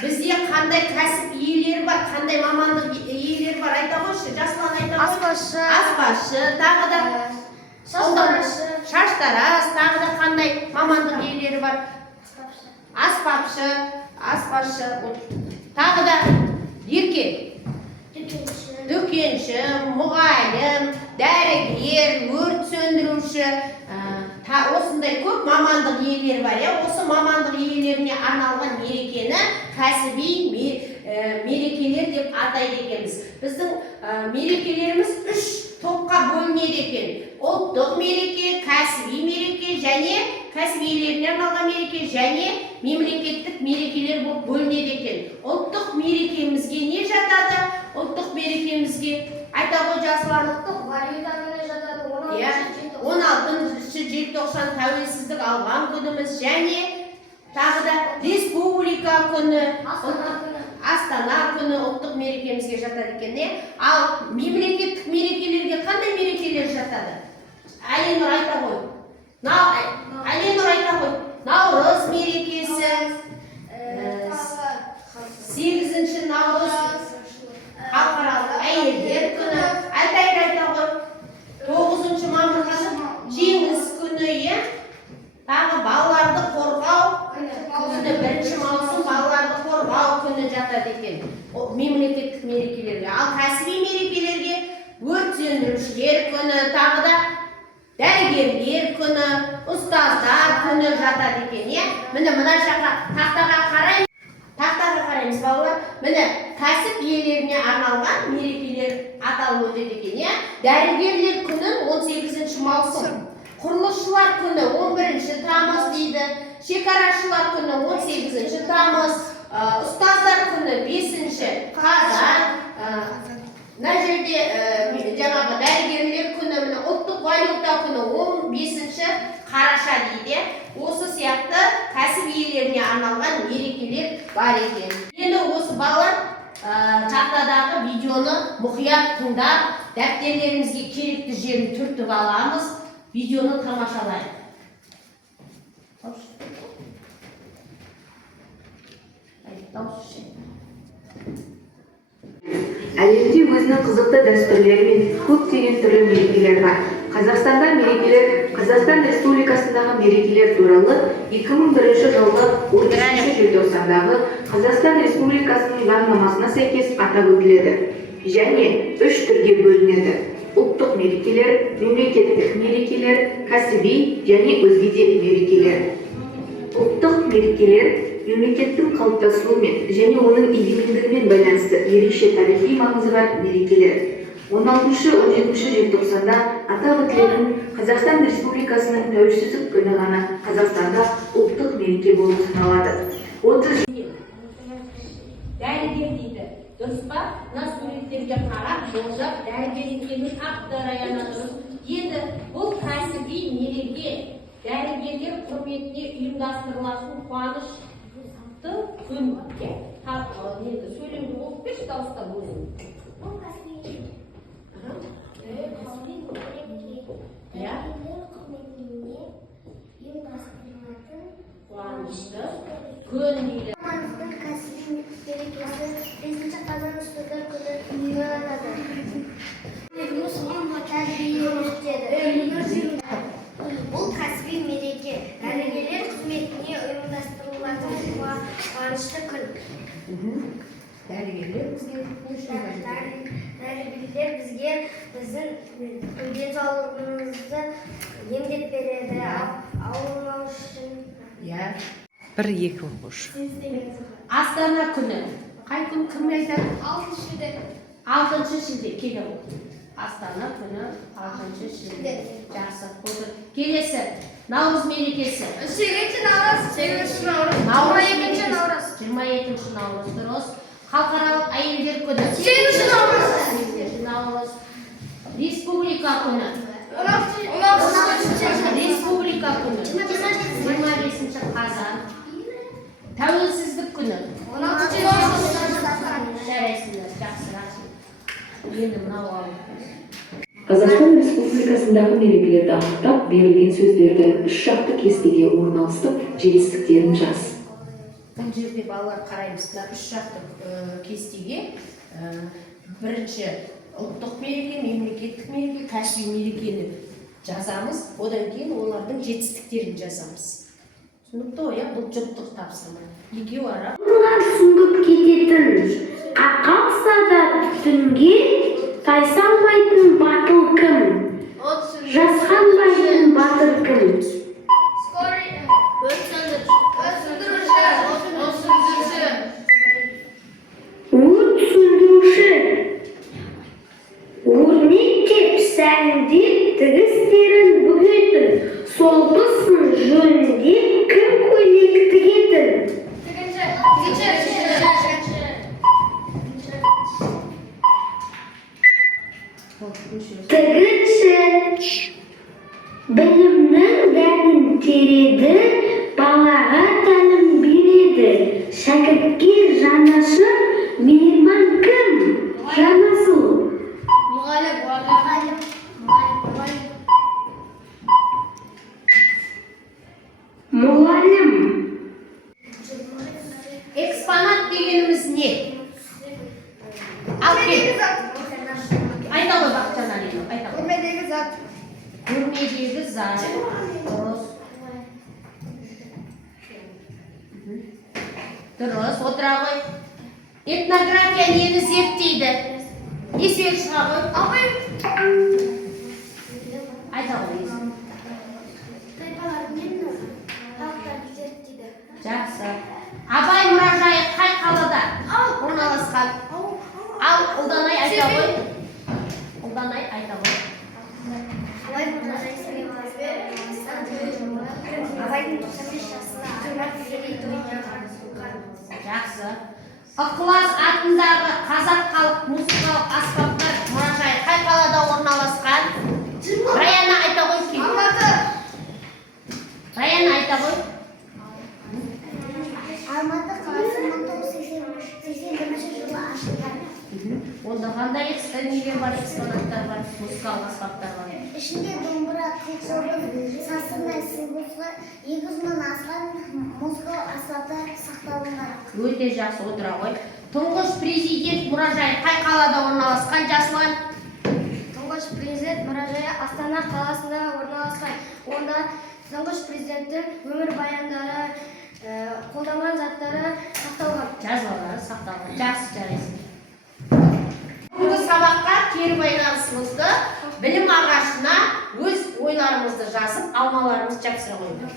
бізде қандай кәсіп иелері бар, қандай мамандық иелері бар айта қойшы, Жасұлан айта қойшы. Аспазшы, тағы да шаштараз, тағы да қандай мамандық иелері бар? Аспазшы, тағы да дүкенші, мұғалім, дәрігер, өрт сөндіруші, осындай көп мамандық иелері бар. Осы мамандық иелеріне арналған мерекені кәсіби мерекелер деп атайды екенбіз. Біздің мерекелеріміз 3 топқа бөлінеді екен. Ұлттық мереке, кәсіби мереке және кәсіби иелеріне арналған мереке және мемлекеттік мерекелер болып бөлінеді екен. Ұлттық мерекемізге не жатады? Ұлттық мерекемізге айта ғой Жасұлан. жатады. 16 желтоқсан тәуелсіздік алған күніміз және тағы да республика күні, Астана күні ұлттық мерекемізге жатады екен. Ал мемлекеттік мерекелерге қандай мерекелер жатады? Әленұр айта ғой. Наурыз мерекесі, 8 наурыз халықаралық әйелдер күні, айта ғой. 9 мамыр жеңіс күні, тағы балаларды қорғау күні, 1 маусым балаларды қорғау күні жатады екен. Мемлекеттік мерекелерге. Ал кәсіби мерекелерге өрт сөндірушілер күні, тағы да дәрігерлер күні, ұстаздар күні жатады екен. Міне мына жаққа тақтаға қараймыз балалар. Міне кәсіп иелеріне арналған мерекелер аталып өтеді екен. Дәрігерлер күні 18 маусым, құрылысшылар күні 11 тамыз дейді, шекарашылар күні 18 тамыз, ұстаздар күні 5 қазан, мына жерде жаңағы дәрігерлер күні, ұлттық валюта күні 15 қараша дейді. Осы сияқты кәсіп иелеріне арналған мерекелер бар екен. Енді осы балалар тақтадағы видеоны мұқият тыңдап, дәптерлерімізге керекті жерін түртіп аламыз. Видеоны тамашалайық. Әлемде өзінің қызықты дәстүрлері мен көптеген түрлі мерекелер бар. Қазақстанда мерекелер, Қазақстан Республикасындағы мерекелер туралы 2001 жылғы 13 желтоқсандағы Қазақстан Республикасының заңнамасына сәйкес атап өтіледі және 3 түрге бөлінеді. Ұлттық мерекелер, мемлекеттік мерекелер, кәсіби және өзге де мерекелер. Ұлттық мерекелер мемлекеттің қалыптасуымен және оның егемендігімен байланысты ерекше тарихи маңызы бар мерекелер. 16-17 желтоқсанда атап өтілетін Қазақстан Республикасының тәуелсіздік күні ғана Қазақстанда ұлттық мереке болып саналады. Дәрігер дейді. Дұрыс па? Мына суреттерге қарап, болжап, дәрігер екенін ақтар аяна дұрыс. Енді бұл кәсіби мереке дәрігерлер құрметіне ұйымдастырылатын қуанышты күн. Енді сөйлемді болып берші дауыстап өзің. Қуанышты күн дейді. Кәсіби мерекесі 5 қазан ұстаздар күні тойланады. Бұл кәсіби мереке дәрігерлер қызметіне ұйымдастырылатын қуанышты күн. Дәрігерлер бізге біздің денсаулығымызды емдеп береді, ауырмау үшін. Бір екі оқыш. Астана күні. Қай күн кім айтады? 6 шілде. Келе ол. Астана күні 6 шілде. Жақсы. Келесі. Наурыз мерекесі. 8 наурыз. 22 наурыз. Дұрыс. Халықаралық әйелдер күні. 8 наурыз. Республика күні. 16 Республика күні. 25 қазан. Тәуелсіздік күні. 16 Жарайсыңдар, жақсы, рахмет. Енді мынау алып. Қазақстан Республикасындағы мерекелерді анықтап, берілген сөздерді үш жақты кестеге орналастырып, жетістіктерін жаз. бұл жерде балалар қараймыз, үш жақты кестеге бірінші ұлттық мереке, мемлекеттік мереке, кәсіби мерекені жазамыз, одан кейін олардың жетістіктерін жазамыз. Түсінікті ғой, бұл жұптық тапсырма. Екеу ара. Олар сүңгіп кететін, қақалса да түнге, тайсалмайтын батыл кім? Жасқанбайтын батыр кім? Өрт сөндіруші. Өрнек кеп сәлімдеп тігістерін бүгетін, солбысын жөнінде кім көйлек тігетін? Тігінші. Білімнің дәнін тереді, балаға тәлім береді. Шәкіртке жанашыр, мейірман кім? Жанасыл. Мұғалім. Экспонат дегеніміз не? Ал кел. Айта ғой Бақытжан Алиев, айта ғой. Көрмедегі зат. Көрмедегі зат. Дұрыс, отыра ғой. Этнография нені зерттейді? Не себеп шыға ғой? Айта ғой. Жақсы. Абай мұражайы қай қалада орналасқан? Ал Ұлданай айта ғой. Ұлданай айта ғой. Жақсы. Ықылас атындағы қазақ халық музыкалық аспаптар мұражайы қай қалада орналасқан? Раяна айта ғой. Раяна айта ғой. Алматы қаласы 1981 жылы ашылған. Онда қандай нелер бар, экспонаттар бар, музыкалық аспаптар бар? Ішінде домбыра, қылшылық, сасы мен сыбызғы, 200 мың астам музыкалық аспаптар сақталынған. Өте жақсы, отыра ғой. Тұңғыш президент мұражайы қай қалада орналасқан, Жасұлан? Тұңғыш президент мұражайы Астана қаласында орналасқан. Онда тұңғыш президенттің өмірбаяндары, қолданған заттары сақталған. Жазбалары сақталған. Жақсы, жарайсың. Бүгінгі сабаққа кері байланысымызды, білім ағашына өз ойларымызды жазып, алмаларымызды жапсыра қойдық.